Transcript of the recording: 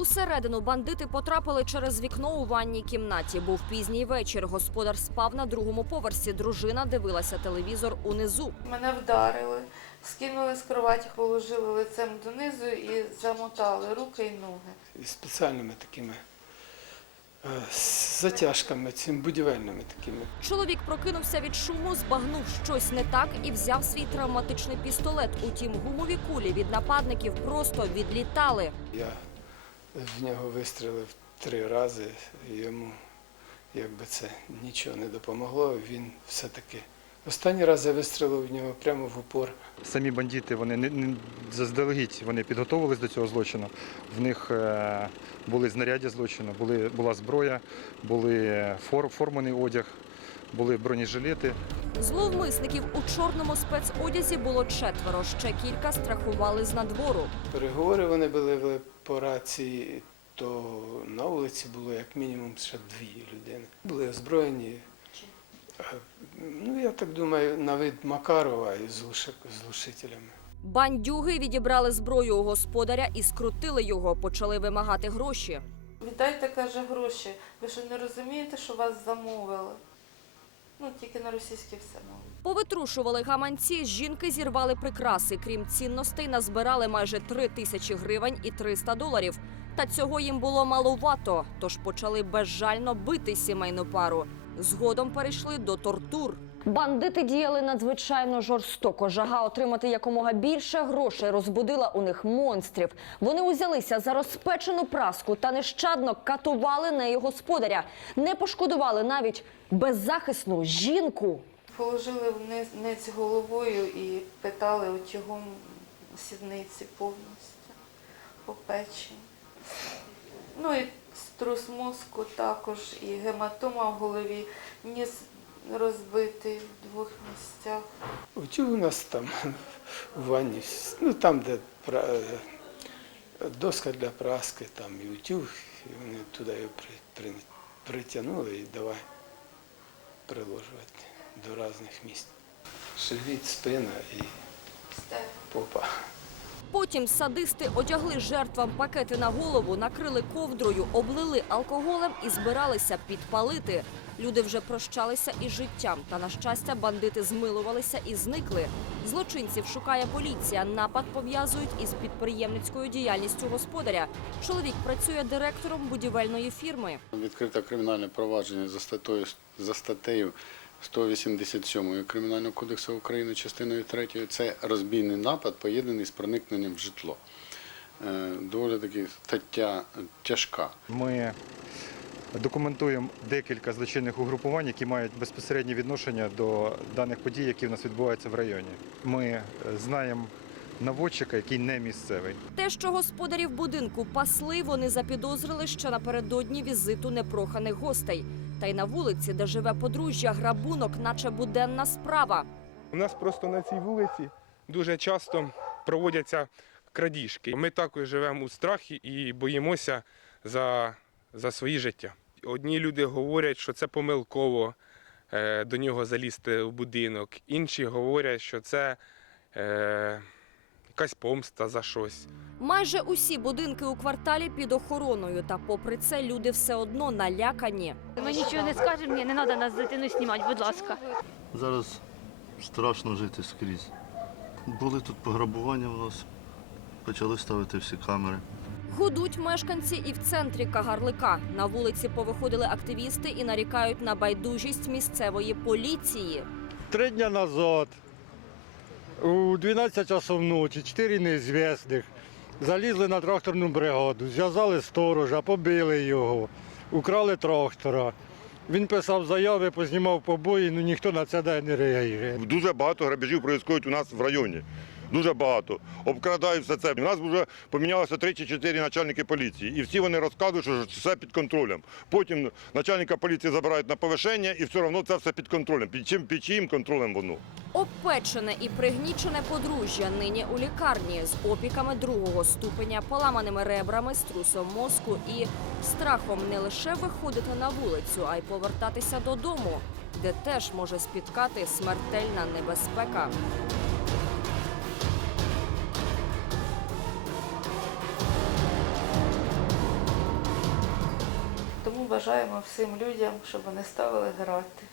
Усередину бандити потрапили через вікно у ванній кімнаті. Був пізній вечір. Господар спав на другому поверсі. Дружина дивилася телевізор унизу. Мене вдарили, скинули з кроваті, положили лицем донизу і замотали руки і ноги. спеціальними такими е, з затяжками, цим будівельними такими. Чоловік прокинувся від шуму, збагнув щось не так і взяв свій травматичний пістолет. Утім, гумові кулі від нападників просто відлітали. Я в нього вистрілив три рази, йому якби це нічого не допомогло. Він все-таки останній раз я вистрілив в нього прямо в упор. Самі бандити вони не, не заздалегідь вони підготовились до цього злочину. В них е, були знаряддя злочину, були, була зброя, були фор, форманий одяг, були бронежилети. Зловмисників у чорному спецодязі було четверо. Ще кілька страхували з надвору. Переговори вони були по рації, то на вулиці було як мінімум ще дві людини. Були озброєні. Ну, я так думаю, на вид Макарова із глуши- з глушителями. Бандюги відібрали зброю у господаря і скрутили його. Почали вимагати гроші. Віддайте, каже, гроші. Ви що не розумієте, що вас замовили? Ну, тільки на російській все мовить. Повитрушували гаманці, жінки зірвали прикраси. Крім цінностей, назбирали майже три тисячі гривень і 300 доларів. Та цього їм було маловато, тож почали безжально бити сімейну пару. Згодом перейшли до тортур. Бандити діяли надзвичайно жорстоко. Жага отримати якомога більше грошей розбудила у них монстрів. Вони узялися за розпечену праску та нещадно катували нею господаря. Не пошкодували навіть беззахисну жінку. Положили вниз головою і питали отягом сідниці повністю по печі. Ну і струс мозку також, і гематома в голові, ніс розбитий в двох місцях. Утюг у нас там в ванні, ну там, де е, доска для праски, там і утюг, і вони туди його при, при, притягнули і давай приложувати до різних місць. Живіт, спина і попа. Потім садисти одягли жертвам пакети на голову, накрили ковдрою, облили алкоголем і збиралися підпалити. Люди вже прощалися із життям. Та на щастя, бандити змилувалися і зникли. Злочинців шукає поліція. Напад пов'язують із підприємницькою діяльністю господаря. Чоловік працює директором будівельної фірми. Відкрито кримінальне провадження за статтею, за статтею 187 Кримінального кодексу України, частиною 3, це розбійний напад, поєднаний з проникненням в житло. Е, Доволі таки стаття тяжка. Ми документуємо декілька злочинних угрупувань, які мають безпосереднє відношення до даних подій, які в нас відбуваються в районі. Ми знаємо наводчика, який не місцевий. Те, що господарів будинку пасли, вони запідозрили ще напередодні візиту непроханих гостей. Та й на вулиці, де живе подружжя, грабунок, наче буденна справа. У нас просто на цій вулиці дуже часто проводяться крадіжки. Ми також живемо у страхі і боїмося за, за свої життя. Одні люди говорять, що це помилково е, до нього залізти в будинок, інші говорять, що це е, якась помста за щось. Майже усі будинки у кварталі під охороною. Та попри це люди все одно налякані. Ми нічого не скажемо, ні, не треба нас з дитиною знімати, будь ласка. Зараз страшно жити скрізь. Були тут пограбування в нас, почали ставити всі камери. Гудуть мешканці і в центрі Кагарлика. На вулиці повиходили активісти і нарікають на байдужість місцевої поліції. Три дня назад, у 12 часов ночі, чотири неізвісних залізли на тракторну бригаду, зв'язали сторожа, побили його, украли трактора. Він писав заяви, познімав побої, ну ніхто на це не реагує. Дуже багато грабежів проїздять у нас в районі. Дуже багато. Обкрадають все це. У нас вже помінялося три чи чотири начальники поліції. І всі вони розказують, що все під контролем. Потім начальника поліції забирають на повишення і все одно це все під контролем. Під чим, під чиїм контролем воно? Обпечене і пригнічене подружжя нині у лікарні з опіками другого ступеня, поламаними ребрами, струсом мозку і страхом не лише виходити на вулицю, а й повертатися додому, де теж може спіткати смертельна небезпека. Бажаємо всім людям, щоб вони ставили грати.